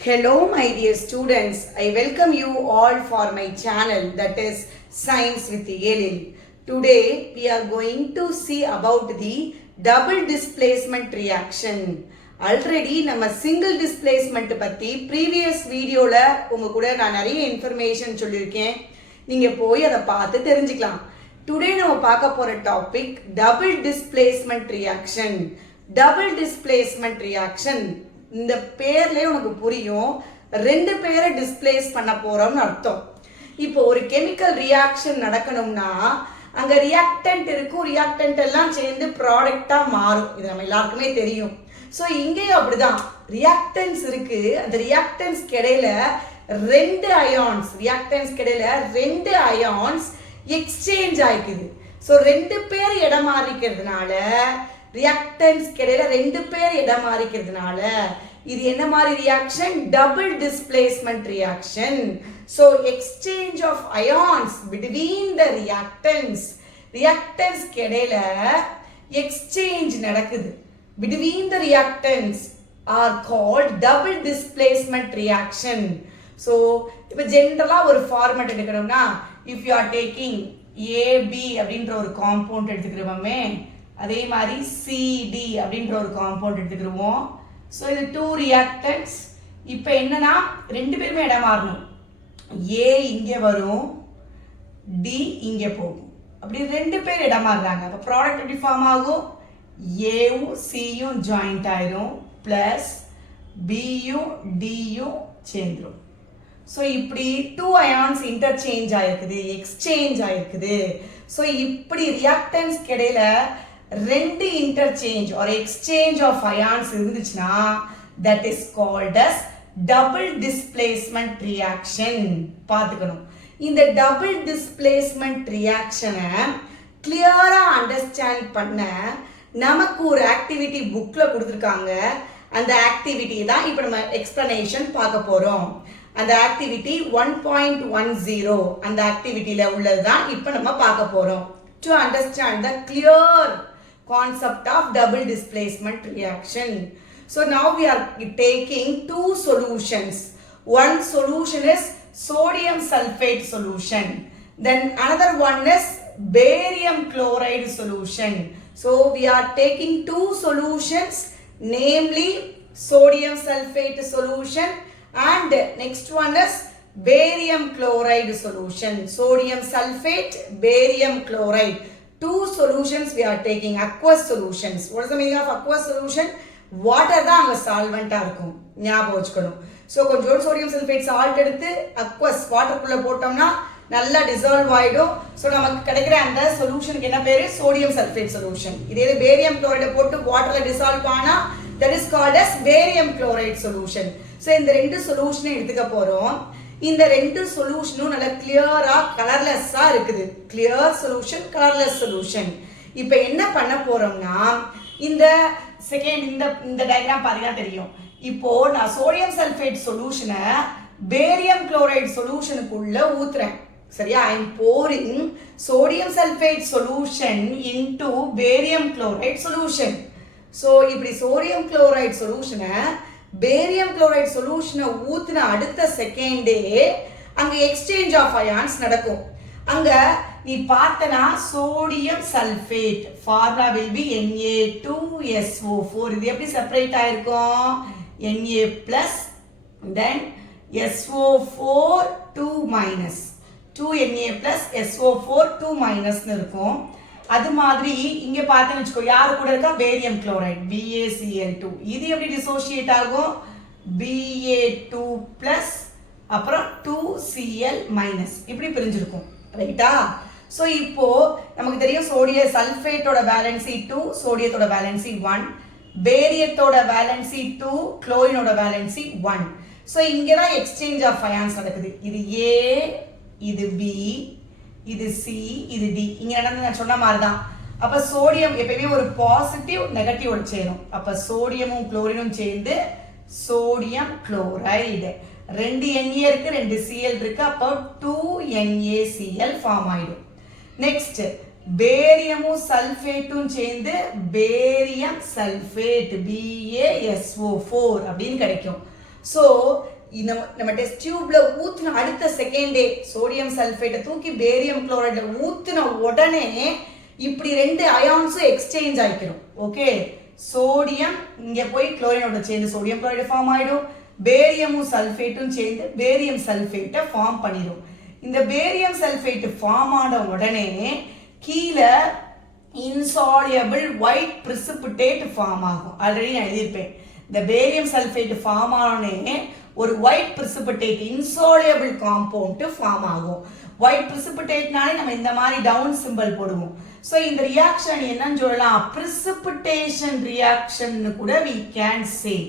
Hello my dear students, I welcome you all for my channel that is Science with Yelil. Today we are going to see about the double displacement reaction. Already நம்ம single displacement பத்தி previous videoல உங்க கூட நான் நிறைய information சொல்லியிருக்கேன். நீங்க போய் அதை பார்த்து தெரிஞ்சுக்கலாம். Today நம்ம பார்க்க போற topic double displacement reaction. Double displacement reaction இந்த பேர்லயே உனக்கு புரியும் ரெண்டு பேரை டிஸ்பிளேஸ் பண்ண போறோம்னு அர்த்தம். இப்போ ஒரு கெமிக்கல் ரியாக்ஷன் நடக்கணும்னா அங்க ரியாக்டன்ட் இருக்கும், ரியாக்டன்ட் எல்லாம் சேர்ந்து ப்ராடக்டா மாறும். இது நம்ம எல்லாருக்குமே தெரியும். ஸோ இங்கேயும் அப்படிதான் ரியாக்டன்ஸ் இருக்கு. அந்த ரியாக்டன்ஸ் இடையில ரெண்டு அயான்ஸ் எக்ஸ்சேஞ்ச் ஆயிக்குது. ஸோ ரெண்டு பேர் இடம் மாறிக்கிறதுனால ரியாக்டன்ஸ் இடையில ரெண்டு பேர் இடம் மாறிக்கிறதுனால இது என்ன மாதிரி reaction? Double displacement reaction. So exchange of ions between the reactants இடையில எக்ஸ்சேஞ்ச் நடக்குது. Between the reactants are called double displacement reaction. So இப்போ ஜென்ரலா ஒரு ஃபார்மேட் எடுக்கணும்னா if you are taking AB அப்படின்ற ஒரு காம்பவுண்ட் எடுத்துக்கிறோமே, அதே மாதிரி சிடி அப்படின்ற ஒரு காம்பவுண்ட் எடுத்துக்கிடுவோம். ஸோ இது டூ ரியாக்டன்ஸ். இப்போ என்னன்னா ரெண்டு பேருமே இடம் மாறணும். ஏ இங்கே வரும், டி இங்கே போகும். அப்படி ரெண்டு பேர் இடம் மாறுறாங்க. அப்போ ப்ராடக்ட் எப்படி ஃபார்ம் ஆகும்? ஏவும் சியும் ஜாயிண்ட் ஆயிரும், பிளஸ் பியும் டியும் சேர்ந்துடும். ஸோ இப்படி டூ அயான்ஸ் இன்டர்சேஞ்ச் ஆயிருக்குது, எக்ஸ்சேஞ்ச் ஆயிருக்குது. ஸோ இப்படி ரியாக்டன்ஸ் இடையில ரெண்டு interchange or exchange of ions இருந்துச்சுன்னா that is called as double displacement reaction. பார்த்துக்கணும். இந்த டபுள் டிஸ்பிளேஸ்மெண்ட் ரியாக்ஷனை கிளியரா அண்டர்ஸ்டாண்ட் பண்ண நமக்கு ஒரு ஆக்டிவிட்டி புக்ல கொடுத்துருக்காங்க. அந்த ஆக்டிவிட்டி தான் இப்போ நம்ம எக்ஸ்பிளனேஷன் பார்க்க போறோம். அந்த ஆக்டிவிட்டி 1.10 அந்த ஆக்டிவிட்டியில உள்ளது தான் இப்போ நம்ம பார்க்க போறோம். To understand the clear concept of double displacement reaction. So now we are taking two solutions. One solution is sodium sulfate solution. Then another one is barium chloride solution. So we are taking two solutions, namely sodium sulfate solution and next one is barium chloride solution. Sodium sulfate, barium chloride. Two solutions we are taking, aqueous solutions. What is the meaning of aqueous solution? Water தான் அங்க சால்வெண்டா இருக்கும், ஞாபகம் வச்சுக்கணும். So கொஞ்சம் sodium sulphate salt எடுத்து aqueous வாட்டருக்குள்ள போட்டோம்னா நல்லா dissolve ஆயிடும். ஸோ நமக்கு கிடைக்கிற அந்த சொல்யூஷனுக்கு என்ன பேரு? Sodium sulphate solution. இதே பேரியம் குளோரைடை போட்டு வாட்டர்ல டிசால்வ் ஆனா that is called as barium chloride solution. So இந்த ரெண்டு சொல்யூஷனை எடுத்துக்க போறோம். இந்த ரெண்டு சொல்யூஷனும் நல்ல கிளியரா கலர்லெஸ்ஸா இருக்குது. Clear solution, colourless solution. இப்போ என்ன பண்ண போறோம்னா இந்த இந்த டயக்ராம் பாத்தீங்கன்னா தெரியும். இப்போ நான் சோடியம் சல்ஃபேட் சொல்யூஷனை பேரியம் குளோரைடு சொல்யூஷனுக்குள்ள ஊத்துறேன். சரியா? I am pouring sodium sulfate solution into barium chloride solution. So இப்படி சோடியம் குளோரைடு சொல்யூஷனை பேரியம் குளோரைடு சொல்யூஷனை ஊத்துன அடுத்த செகண்டே அங்க எக்ஸ்சேஞ்ச் ஆஃப் அயான்ஸ் நடக்கும். அங்க நீ பார்த்தனா sodium sulphate formula will be Na2SO4. இது எப்படி செப்பரேட் ஆயிருக்கும்? Na plus then SO4 2- 2Na plus SO4 2- இருக்கும். அது மாதிரி இங்க பார்த்தேன்னு வச்சுக்கோ, யாரு கூட இருக்கா? Barium chloride BaCl2. இது எப்படி டிசோசியேட் ஆகும்? Ba2 பிளஸ் அப்புறம் 2Cl- இப்படி பிரிஞ்சிருக்கும். ரைட்டா? ஸோ இப்போ நமக்கு தெரியும் சோடிய சல்ஃபேட்டோட வேலன்சி 2, சோடியத்தோட வேலன்சி 1, பேரியத்தோட வேலன்சி 2, குளோரினோட வேலன்சி 1. ஸோ இங்கே தான் எக்ஸ்சேஞ்ச் ஆஃப் அயான்ஸ் நடக்குது. இது A, இது B, இது C, இது D. இங்க நடந்து நான் சொன்ன மாதிரி தான். அப்ப சோடியம் எப்பவுமே ஒரு பாசிட்டிவ் நெகட்டிவ் சேரும். அப்ப சோடியமும் குளோரினும் சேர்ந்து சோடியம் குளோரைடு. ரெண்டு Na இருக்கு, ரெண்டு Cl இருக்கு. அப்ப 2NaCl ஃபார்ம் ஆயிடும். நெக்ஸ்ட் பேரியமும் சல்ஃபேட்டும் சேர்ந்து பேரியம் சல்ஃபேட் BaSO4 அப்படின்னு கிடைக்கும். ஸோ நம்ம டெஸ்ட் டியூப்ல ஊற்றின அடுத்த செகண்டே சோடியம் சல்ஃபேட்டை தூக்கி பேரியம் குளோரைட்ல ஊற்றின உடனே இப்படி ரெண்டு அயான்ஸும் எக்ஸ்சேஞ்ச் ஆகிக்கிறோம். ஓகே, சோடியம் இங்கே போய் குளோரினோட சேர்ந்து சோடியம் குளோரைடு ஃபார்ம் ஆகிடும், பேரியமும் சல்ஃபேட்டும் சேர்ந்து பேரியம் சல்ஃபேட்டை ஃபார்ம் பண்ணிடும். இந்த பேரியம் சல்ஃபேட் ஃபார்ம் ஆன உடனே கீழே இன்சாலியபிள் ஒயிட் பிரிசிபிடேட் ஃபார்ம் ஆகும். ஆல்ரெடி நான் எழுதியிருப்பேன். இந்த பேரியம் சல்ஃபேட் ஃபார்ம் ஆனே ஒரு white precipitate insoluble compound form ஆகும். ஒயிட் பிரிசிபிடேட்னாலே நம்ம இந்த மாதிரி டவுன் சிம்பிள் போடுவோம். ஸோ இந்த ரியாக்ஷன் என்னன்னு சொல்லலாம், பிரிசிபிடேஷன் ரியாக்ஷன் கூட we can say.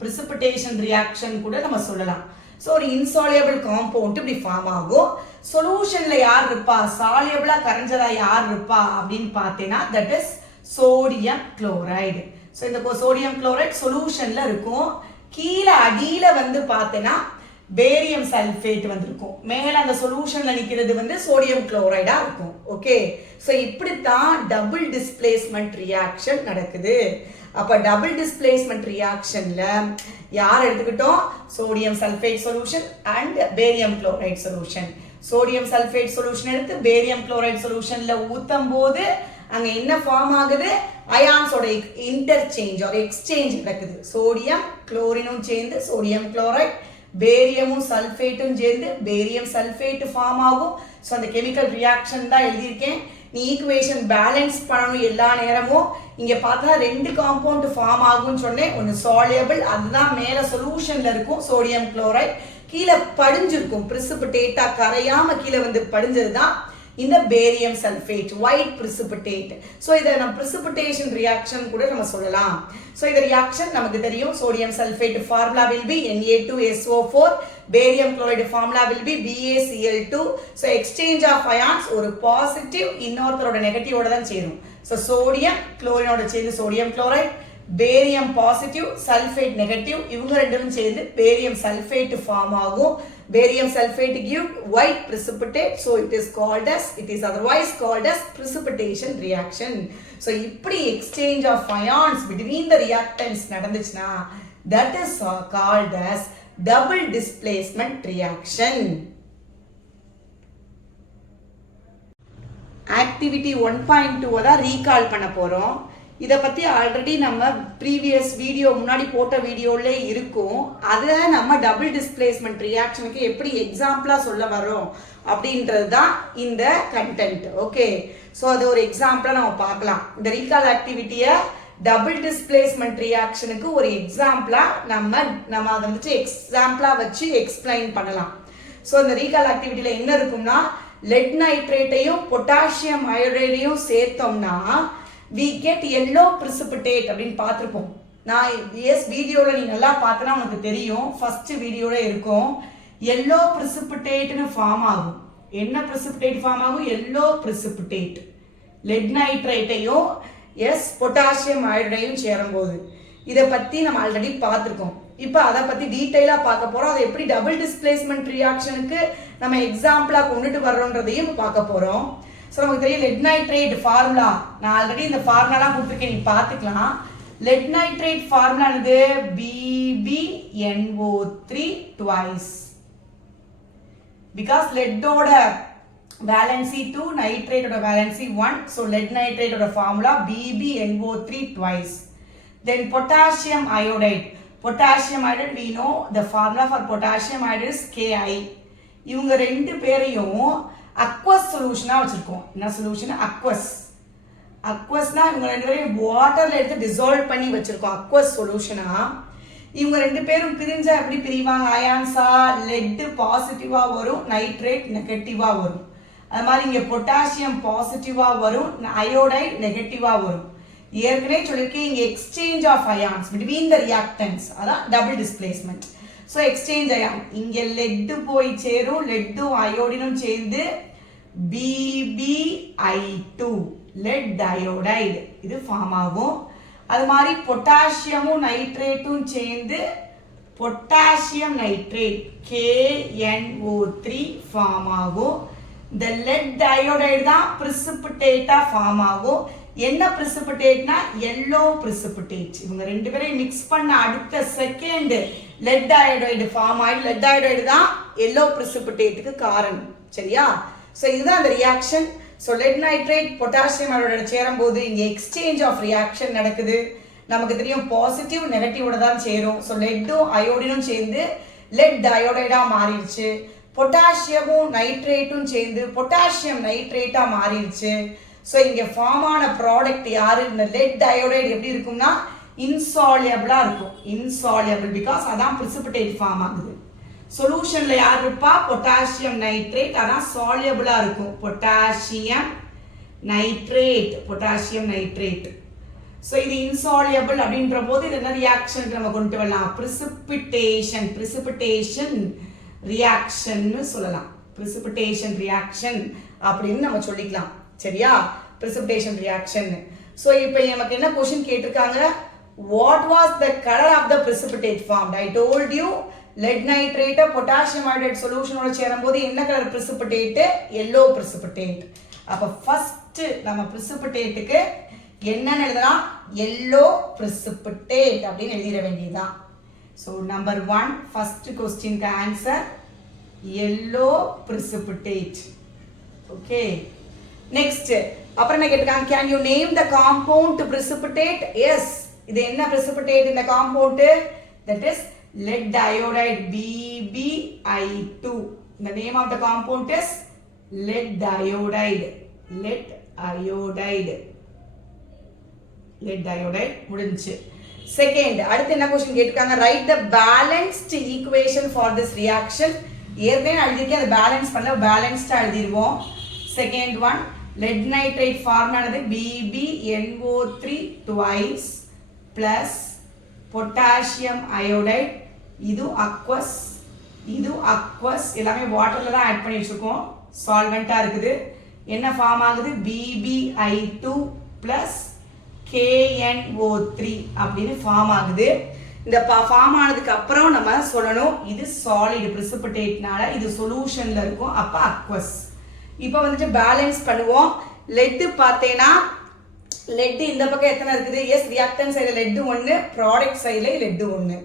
Precipitation reaction கூட நம்ம சொல்லலாம். ஸோ ஒரு இன்சாலியபிள் காம்பவுண்ட் இப்படி ஃபார்ம் ஆகும். சொல்யூஷன்ல யார் இருப்பா, சாலியபிளா கரைஞ்சதா யார் இருப்பா அப்படின்னு பார்த்தேன்னா that is sodium chloride. So இந்த சோடியம் குளோரைடு சொல்யூஷன்ல இருக்கும். கீழே அடியில வந்து பார்த்தேன்னா பேரியம் சல்ஃபேட் வந்திருக்கும். மேல அந்த சொல்யூஷன்ல நிக்கிறது வந்து சோடியம் குளோரைடா இருக்கும். ஓகே, ஸோ இப்படித்தான் டபுள் டிஸ்பிளேஸ்மெண்ட் ரியாக்ஷன் நடக்குது. அப்ப டபுள் டிஸ்பிளேஸ்மெண்ட் ரியாக்ஷன்ல யார் எடுத்துக்கிட்டோம், sodium sulphate solution and barium chloride solution. Sodium sulphate solution எடுத்து பேரியம் குளோரைடு சொல்யூஷன்ல ஊத்தும் போது அங்க என்ன ஃபார்ம் ஆகுது, அயான்ஸோட இன்டர்சேஞ்ச் ஒரு எக்ஸ்சேஞ்ச் நடக்குது. சோடியம் குளோரினும் சேர்ந்து சோடியம் குளோரைடு, பேரியமும் சல்ஃபேட்டும் சேர்ந்து பேரியம் சல்ஃபேட் ஃபார்ம் ஆகும். ஸோ அந்த கெமிக்கல் ரியாக்ஷன் தான் எழுதியிருக்கேன். நீ ஈக்குவேஷன் பேலன்ஸ் பண்ணணும் எல்லா நேரமும். இங்க பார்த்தா ரெண்டு காம்பவுண்ட் ஃபார்ம் ஆகும்னு சொன்னேன். ஒன்று சாலியபிள், அதுதான் மேல சொல்யூஷன்ல இருக்கும் சோடியம் குளோரைடு, கீழே படிஞ்சிருக்கும் பிரிசிபிடேட்டா கரையாம கீழே வந்து படிஞ்சதுதான் இந்த barium sulphate white precipitate. So இதை நம்ம பிரிசிபிடேஷன் ரியாக்ஷன் கூட நம்ம சொல்லலாம். ஸோ இந்த ரியாக்ஷன் நமக்கு தெரியும். Sodium sulphate formula will be Na2SO4, barium chloride formula will be BaCl2. So exchange of ions ஒரு பாசிட்டிவ் இன்னொருத்தரோட நெகட்டிவோட தான் சேரும். ஸோ சோடியம் குளோரினோட சேர்ந்து sodium chloride, barium positive sulphate negative, இவங்க ரெண்டும் சேர்ந்து பேரியம் சல்ஃபேட் ஃபார்ம் ஆகும். Barium sulfate give white precipitate, so it is otherwise called as precipitation reaction. So இப்படி exchange of ions between the reactants நடந்துச்சுனா that is called as double displacement reaction. Activity 1.2 தான் recall பண்ண போறோம். இதை பற்றி already நம்ம previous video முன்னாடி போட்ட வீடியோல இருக்கும். அதில் நம்ம டபுள் டிஸ்பிளேஸ்மெண்ட் ரியாக்ஷனுக்கு எப்படி எக்ஸாம்பிளாக சொல்ல வரோம் அப்படின்றது தான் இந்த கண்டென்ட். ஓகே, ஸோ அது ஒரு எக்ஸாம்பிளாக நம்ம பார்க்கலாம். இந்த ரீகால் ஆக்டிவிட்டியை டபுள் டிஸ்பிளேஸ்மெண்ட் ரியாக்ஷனுக்கு ஒரு எக்ஸாம்பிளாக நம்ம அதை வந்துட்டு எக்ஸாம்பிளாக வச்சு எக்ஸ்பிளைன் பண்ணலாம். ஸோ இந்த ரீகால் ஆக்டிவிட்டியில் என்ன இருக்கும்னா, லெட் நைட்ரேட்டையும் பொட்டாசியம் அயோடைடையும் சேர்த்தோம்னா we get yellow precipitate அப்படின்னு பார்த்துருப்போம். நான் வீடியோவில் நீ நல்லா பார்த்தனா உனக்கு தெரியும். ஃபர்ஸ்ட் வீடியோவில் இருக்கும் yellow precipitate ஃபார்ம் ஆகும். என்ன precipitate ஃபார்ம் ஆகும், yellow precipitate. லெட் நைட்ரேட்டையும் பொட்டாசியம் அயோடைடையும் சேரும்போது இதை பற்றி நம்ம ஆல்ரெடி பார்த்துருக்கோம். இப்போ அதை பற்றி டீட்டெயிலாக பார்க்க போகிறோம். அதை எப்படி டபுள் டிஸ்பிளேஸ்மெண்ட் ரியாக்ஷனுக்கு நம்ம எக்ஸாம்பிளாக கொண்டுட்டு வர்றோன்றதையும் பார்க்க போகிறோம். ஸோ நமக்கு தெரியும் லெட் நைட்ரேட் ஃபார்முலா. நான் ஆல்ரெடி இந்த ஃபார்முலாலாம் கொடுத்துருக்கேன், நீ பார்த்துக்கலாம். லெட் நைட்ரேட் ஃபார்முலா வந்து BbNO3 twice. பிகாஸ் லெட்டோட வேலன்சி 2, நைட்ரேட்டோட வேலன்சி 1. ஸோ லெட் நைட்ரேட்டோட formula BbNO3 twice. Then potassium iodide. Potassium iodide we know the formula for potassium iodide is Ki. இவங்க ரெண்டு பேரையும் அக்வஸ் சொல்யூஷனா வச்சிருக்கோம். என்ன சொல்யூஷன், அக்வஸ். அக்வஸ்னா இவங்க ரெண்டு பேரும் வாட்டர்ல எடுத்து டிசால்வ் பண்ணி வச்சிருக்கோம் அக்வஸ் சொல்யூஷனா. இவங்க ரெண்டு பேரும் பிரிஞ்சா எப்படி பிரிவாங்க, அயான்ஸா லெட் பாசிட்டிவா வரும், நைட்ரேட் நெகட்டிவா வரும். அது மாதிரி இங்க பொட்டாசியம் பாசிட்டிவா வரும், அயோடைட் நெகட்டிவா வரும். ஏற்கனவே சொல்லியிருக்கேன் இங்க exchange of ions between the reactants, அதான் double displacement. So exchange ion இங்கே லெட்டு போய் சேரும், லெட்டும் அயோடினும் சேர்ந்து BbI2 லெட் அயோடைடு இது ஃபார்ம் ஆகும். அது மாதிரி பொட்டாசியமும் நைட்ரேட்டும் சேர்ந்து பொட்டாசியம் நைட்ரேட் KNO3 ஃபார்ம் ஆகும். இந்த லெட் அயோடைடு தான் பிரிசிபிடேட்டா ஃபார்ம் ஆகும். என்ன பிரிசிபிடேட்னா எல்லோ பிரிசிபிடேட். இவங்க ரெண்டு பேரையும் மிக்ஸ் பண்ண அடுத்த செகண்ட் லெட் அயோடைடு ஃபார்ம் ஆயிடும். லெட் அயோடைடு தான் எல்லோ பிரிசிபிடேட்டுக்கு காரணம். சரியா? ஸோ இதுதான் அந்த reaction. So let nitrate potassium iodide சேரும்போது இங்கே எக்ஸ்சேஞ்ச் ஆஃப் ரியாக்ஷன் நடக்குது. நமக்கு தெரியும் பாசிட்டிவ் நெகட்டிவோட தான் சேரும். ஸோ லெட்டும் அயோடினும் சேர்ந்து லெட் அயோடைடாக மாறிடுச்சு. பொட்டாசியமும் நைட்ரேட்டும் சேர்ந்து பொட்டாசியம் நைட்ரேட்டாக மாறிடுச்சு. ஸோ இங்கே ஃபார்ம் ஆன ப்ராடக்ட் யாரு? இந்த லெட் அயோடைடு எப்படி இருக்கும்னா இன்சாலியபிளா இருக்கும். இன்சாலியபிள் பிகாஸ் அதான் பிரிசிபிடேட் ஃபார்ம் ஆகுது. சொல்யூஷன்ல யார் இருப்பா? Potassium nitrate. அதான் சாலியபிளா இருக்கும். Potassium nitrate. Potassium nitrate. So இது இன்சாலியபிள் அப்படின்ற போது இது என்ன ரியாக்ஷன் நம்ம கொண்டு வரலாம்? பிரிசிபிடேஷன். பிரிசிபிடேஷன் ரியாக்ஷன் சொல்லலாம். பிரிசிபிடேஷன் ரியாக்ஷன் அப்படின்னு நம்ம சொல்லிக்கலாம். சரியா? Precipitation reaction. ஸோ இப்போ நமக்கு என்ன கொஸ்டின் கேட்டிருக்காங்க? What was the colour of the precipitate formed? I told you lead nitrate potassium iodide சொல்யூஷனோட சேரும்போது என்ன கலர் பிரிசிபிடேட்? Yellow precipitate. அப்போ ஃபர்ஸ்ட் நம்ம பிரிசிபிடேட்டுக்கு என்னன்னு எழுதலாம்? எல்லோ பிரிசிபிடேட் அப்படின்னு எழுதிட வேண்டியதுதான். ஸோ நம்பர் 1 ஃபர்ஸ்ட் கொஸ்டினுக்கு answer yellow precipitate. Okay, next அப்புறம் என்ன கேட்டிருக்காங்க? Can you name the compound precipitate? Yes, இது என்ன precipitate இந்த compound? That is lead iodide BbI2. the name of the compound is lead iodide. lead iodide. lead iodide முடிஞ்சு. Second அடுத்து என்ன question கேட்டிருக்காங்க? Write the balanced equation for this reaction. ஏற்கனவே எழுதிருக்கேன், அதை பேலன்ஸ் பண்ணல, பேலன்ஸ்டா எழுதிடுவோம். Second one lead nitrate formula ஆனது BbNO3 twice plus potassium iodide. இது அக்வஸ், இது அக்வஸ், எல்லாமே வாட்டர்ல தான் ஆட் பண்ணி வச்சிருக்கோம், சால்வெண்டா இருக்குது. என்ன ஃபார்ம் ஆகுது? BbI2 plus KNO3 அப்படின்னு ஃபார்ம் ஆகுது. இந்த ஃபார்ம் ஆனதுக்கு அப்புறம் நம்ம சொல்லணும் இது சாலிட் பிரிசிபிடேட்னால இது சொல்யூஷன்ல இருக்கும், அப்ப அக்வஸ். இப்போ வந்துட்டு பேலன்ஸ் பண்ணுவோம். லெட் பார்த்தேன்னா லெட் இந்த பக்கம் எத்தனை இருக்குது? எஸ், ரியாக்டன்ட் சைடில் லெட் 1, ப்ராடக்ட் சைடில் let 1.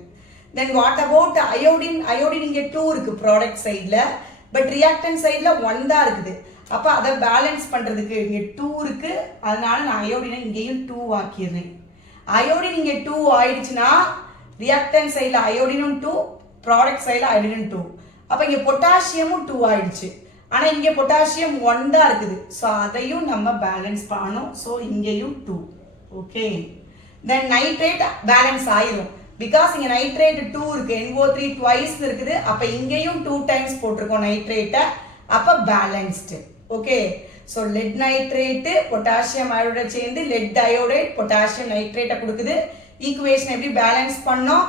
Then what about iodine? Iodine இங்கே 2 இருக்கு ப்ராடக்ட் சைடில், பட் ரியாக்டன்ட் சைடில் 1 தான் இருக்குது. அப்போ அதை பேலன்ஸ் பண்ணுறதுக்கு இங்கே 2 இருக்கு, அதனால நான் அயோடினை இங்கேயும் 2 ஆக்கிடுறேன். அயோடின் இங்கே 2 ஆயிடுச்சுன்னா ரியாக்டன்ட் சைடில் அயோடினும் 2, ப்ராடக்ட் சைடில் அயோடினும் 2. அப்போ இங்கே பொட்டாசியமும் 2 ஆயிடுச்சு. ஆனால் இங்கே பொட்டாசியம் 1 தான் இருக்குது. ஸோ அதையும் நம்ம பேலன்ஸ் பண்ணணும். ஸோ இங்கேயும் 2. ஓகே, தென் நைட்ரேட் பேலன்ஸ் ஆயிரும். பிகாஸ் இங்கே நைட்ரேட் 2 இருக்கு, NO3 twice இருக்குது. அப்போ இங்கேயும் 2 times போட்டிருக்கோம் நைட்ரேட்டை, அப்போ balanced. Okay, so let nitrate potassium iodide சேர்ந்து லெட் அயோடைடு பொட்டாசியம் நைட்ரேட்டை கொடுக்குது. ஈக்குவேஷன் எப்படி பேலன்ஸ் பண்ணோம்?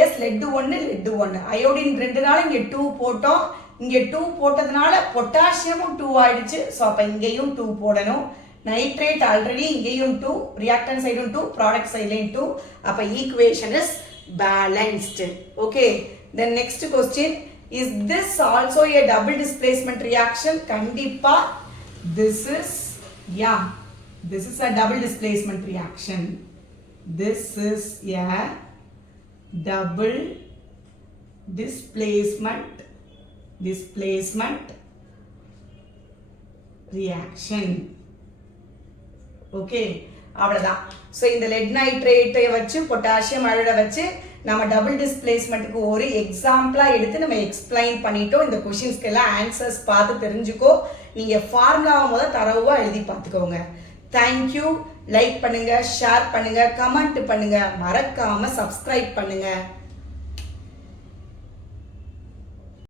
எஸ், லெட் 1 லெட் 1, அயோடின் 2நால இங்கே 2 போட்டோம். இங்கே 2 போட்டதுனால பொட்டாசியமும் 2 ஆயிடுச்சு. ஸோ அப்போ இங்கேயும் 2 போடணும். நைட்ரேட் ஆல்ரெடி இங்கேயும் 2, ரியாக்டன்ட் சைடும் 2, ப்ராடக்ட் சைட்லையும் 2. அப்போ equation is balanced. Okay, then next question, is this also a double displacement reaction? கண்டிப்பா this is, ya, this is a double displacement reaction. This is a double displacement reaction. Okay, அவ்வளவுதான். So இந்த lead நைட்ரேட்டை வச்சு potassium அயோடைடை வச்சு நம்ம double டிஸ்பிளேஸ்மெண்ட்டுக்கு ஒரு எக்ஸாம்பிளா எடுத்து நம்ம எக்ஸ்பிளைன் பண்ணிட்டோம். இந்த கொஸ்டின்ஸ்க்கு எல்லாம் ஆன்சர்ஸ் பார்த்து தெரிஞ்சுக்கோ. நீங்க ஃபார்முலாவை முதல் தரவா எழுதி பார்த்துக்கோங்க. தேங்க்யூ. லைக் பண்ணுங்க, ஷேர் பண்ணுங்க, கமெண்ட் பண்ணுங்க, மறக்காம சப்ஸ்கிரைப் பண்ணுங்க.